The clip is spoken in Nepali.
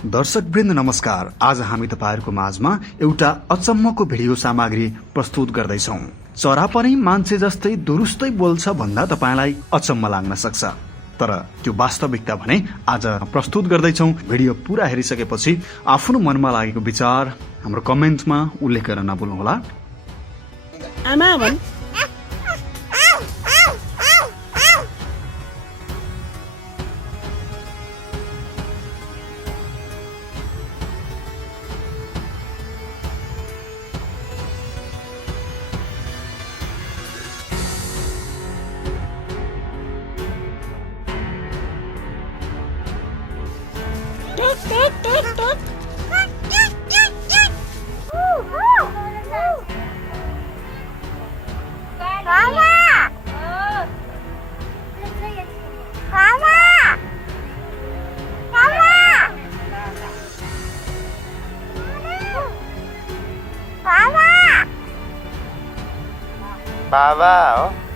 दर्शकवृन्द नमस्कार। आज हामी तपाईहरुको माझमा एउटा अचम्मको भिडियो सामग्री प्रस्तुत गर्दैछौं। चरा पनि मान्छे जस्तै दुरुस्तै बोल्छ भन्दा तपाईलाई अचम्म लाग्न सक्छ, तर त्यो वास्तविकता भने आज प्रस्तुत गर्दैछौं। भिडियो पूरा हेरिसकेपछि आफ्नो मनमा लागेको विचार हाम्रो कमेन्टमा उल्लेख गर्न नभुल्नुहोला। आमा भन् बाबा हो।